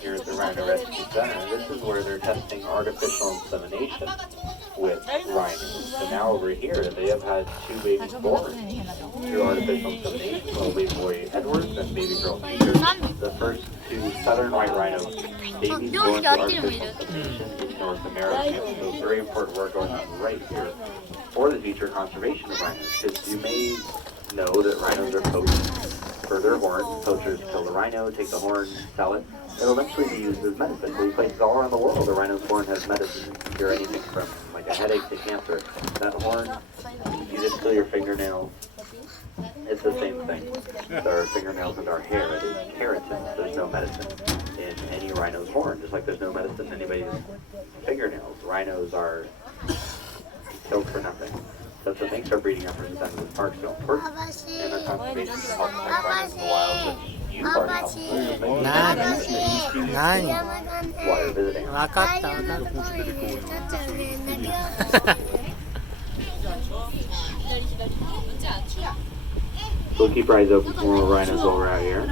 Here's the Rhino Rescue Center. This is where they're testing artificial insemination with rhinos. So now over here, they have had 2 babies born through artificial insemination. Little baby boy Edward and baby girl Peter. The first 2 southern white rhino babies born through artificial insemination in North America. So very important work going on right here for the future conservation of rhinos. Because you may know that rhinos are poached for their horn. Poachers kill the rhino, take the horn, sell it. It'll eventually be used as medicine. We places all around the world, the rhino's horn has medicine to cure anything from like a headache to cancer. That horn, you just kill your fingernails. It's the same thing. With our fingernails and our hair, it is keratin. There's no medicine in any rhino's horn, just like there's no medicine in anybody's fingernails. Rhinos are killed for nothing. So it makes our breeding efforts in this park so important, and our conservation to help protect rhinos in the wild, which you already help while you're visiting. So keep your eyes open for more rhinos while we're out here.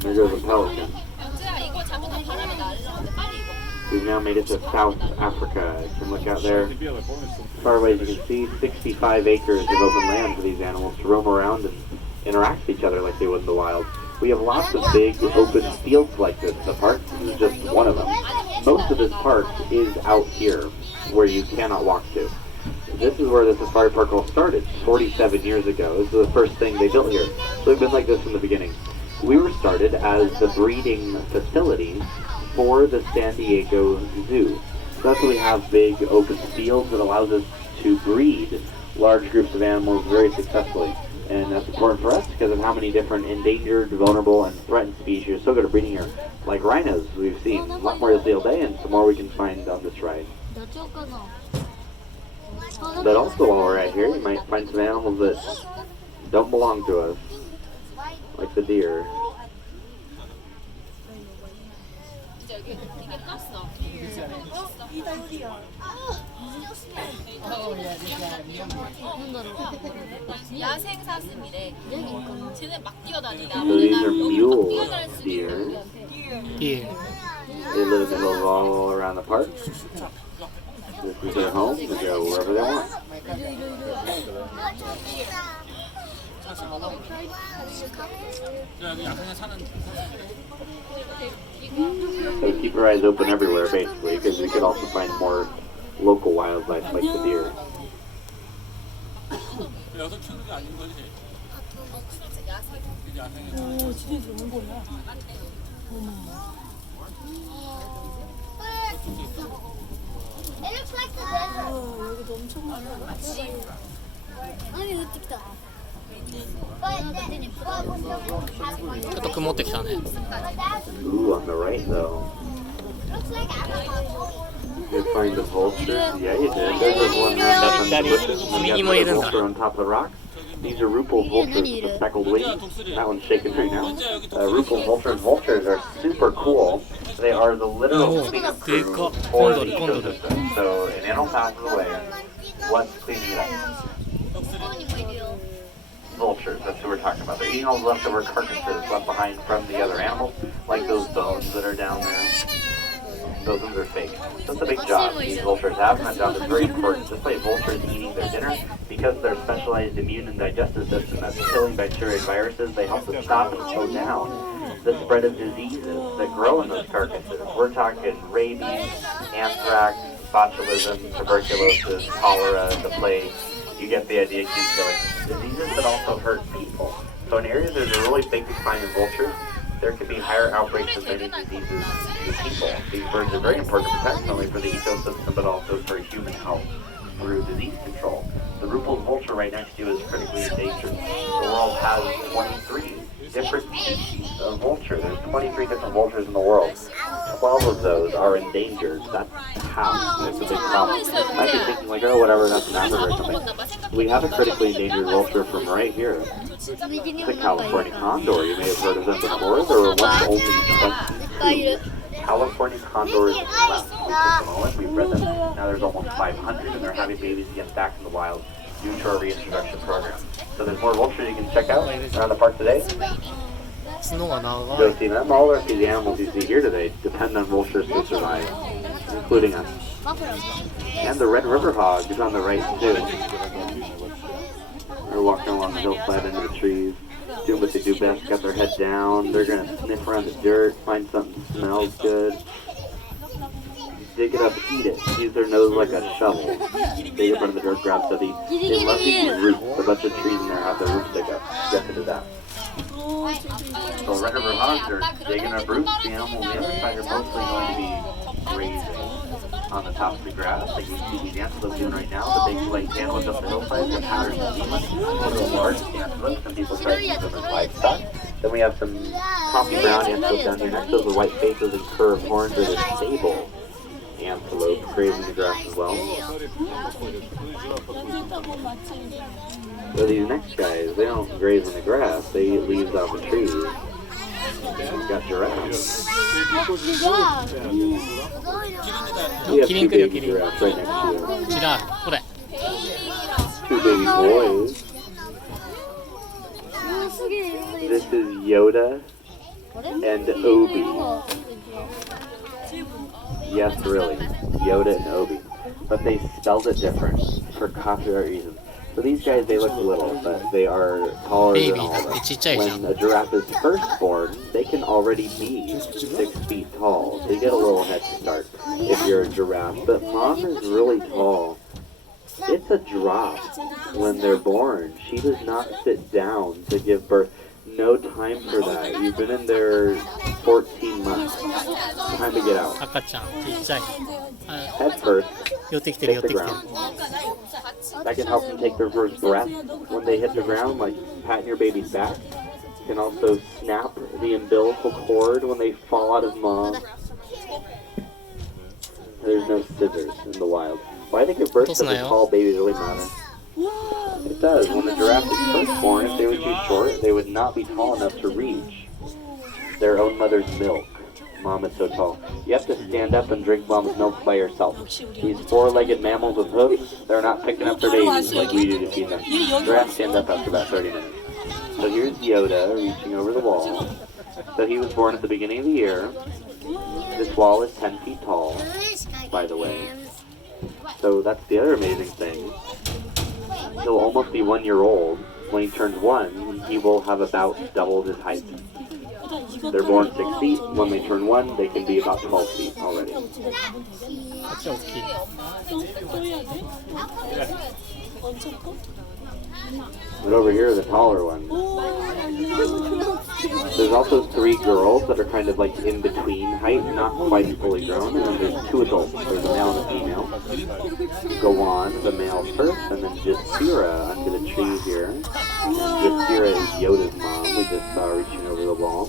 There goes a pelican. We've now made it to South Africa. You can look out there. As far away as you can see, 65 acres of open land for these animals to roam around and interact with each other like they would in the wild. We have lots of big open fields like this. The park is just one of them. Most of this park is out here where you cannot walk to. This is where the safari park all started 47 years ago. This is the first thing they built here. So it's been like this from the beginning. We were started as the breeding facility for the San Diego Zoo. So that's why we have big open fields that allows us to breed large groups of animals very successfully. And that's important for us because of how many different endangered, vulnerable, and threatened species are so good at breeding here. Like rhinos, we've seen a lot more you'll see all day, and some more we can find on this ride. But also while we're out here, you might find some animals that don't belong to us, like the deer. So these are mule deer. They live in little all around the park. This is their home. They go wherever they want. So keep your eyes open everywhere, basically, because we could also find more local wildlife like the deer. Ooh, on the right though. Did you find the vulture? Yeah, you did. There's one right up on the bushes. You got the vulture on top of the rock. These are rupal vultures with the speckled wings. That one's shaking right now. Rupal vultures are super cool. They are the literal cleanup crew for the ecosystem. So an animal passes away, what's cleaning it up? Vultures, that's what we're talking about. They're eating all the leftover carcasses left behind from the other animals, like those bones that are down there. Those ones are fake. That's a big job these vultures have, and that job is very important. Just like vultures eating their dinner, because their specialized immune and digestive system that's killing bacteria and viruses, they help to stop and slow down the spread of diseases that grow in those carcasses. We're talking rabies, anthrax, botulism, tuberculosis, cholera, the plague. You get the idea, keep going. Diseases that also hurt people. So in areas there's a really big decline in vultures, there could be higher outbreaks of many diseases in people. These birds are very important to protect, not only for the ecosystem, but also for human health through disease control. The rupal vulture right next to you is critically endangered. The world has 23 different species of vulture. There's 23 different vultures in the world. 12 of those are endangered. That's how. It's a big problem. You might be thinking like, oh, whatever, that's an Africa or something. We have a critically endangered vulture from right here. The California condor. You may have heard of them before. There were once only 22 California condors left. We took them all in, we bred them. Now there's almost 500 and they're having babies again back in the wild due to our reintroduction program. So there's more vultures you can check out around the park today. Go see them. All of these animals you see here today depend on vultures to survive, including us. And the red river hog is on the right too. They're walking along the hillside into the trees, doing what they do best, got their head down. They're going to sniff around the dirt, find something that smells good. Dig it up, eat it. Use their nose like a shovel. Dig up under the dirt, grab stuff, eat. They love eating roots. A bunch of trees in there have their roots dig up. Get to do that. So red river hogs are digging up roots. The animals on the other side are mostly going to be grazing on the top of the grass, like you see these antelopes doing right now. The big white antelopes up the hillside, the patterns of demons, one of the largest antelopes. Some people try to use them as livestock. Then we have some coffee brown antelopes down here. Next, those are white faces and curved horns are the sable antelope grazing the grass as well. So these next guys, they don't graze on the grass, they eat leaves off the trees. We've got giraffes. We have two baby giraffes right next to you. Two baby boys. This is Yoda and Obi. Yes, really. Yoda and Obi. But they spelled it different for copyright reasons. So these guys, they look little, but they are taller than all of us. When a giraffe is first born, they can already be 6 feet tall. So you get a little head start if you're a giraffe. But mom is really tall. It's a drop when they're born. She does not sit down to give birth. No time for that. You've been in there 14 months. Time to get out. Head first. Hit the ground. That can help them take their first breath when they hit the ground, like patting your baby's back. You can also snap the umbilical cord when they fall out of mom. There's no scissors in the wild. Well, I think if birth to a tall baby really matter. It does. When the giraffe is first born, if they were too short, they would not be tall enough to reach their own mother's milk. Mom is so tall. You have to stand up and drink mom's milk by yourself. These 4-legged mammals with hooves, they're not picking up their babies like we do to feed them. Giraffes stand up after about 30 minutes. So here's Yoda reaching over the wall. So he was born at the beginning of the year. This wall is 10 feet tall, by the way. So that's the other amazing thing. He'll almost be 1 year old. When he turns 1, he will have about doubled his height. They're born 6 feet. When they turn 1, they can be about 12 feet already. But over here are the taller ones. There's also 3 girls that are kind of like in between height, not quite fully grown, and then there's 2 adults. There's a male and a female. Go on, the male first, and then Jasira under the tree here. And Jasira is Yoda's mom, we just saw reaching over the wall.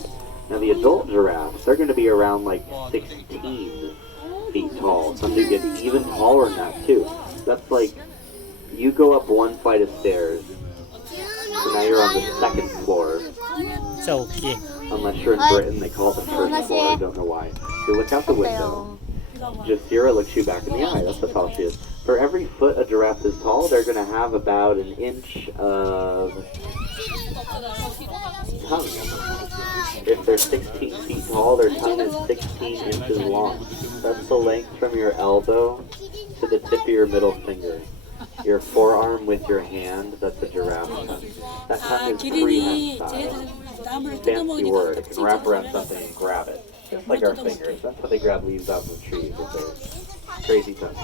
Now the adult giraffes, they're going to be around like 16 feet tall. Some do get even taller than that too. That's like, you go up 1 flight of stairs, so now you're on the 2nd floor. Unless you're in Britain, they call it the 1st floor, I don't know why. You look out the window, Jasira looks you back in the eye, that's how tall she is. For every foot a giraffe is tall, they're going to have about an inch of tongue. If they're 16 feet tall, their tongue is 16 inches long. That's the length from your elbow to the tip of your middle finger. Your forearm with your hand, that's a giraffe tongue. That tongue is 3 hand size. Fancy word. It can wrap around something and grab it. Just like our fingers. That's how they grab leaves off of trees with their crazy tongue.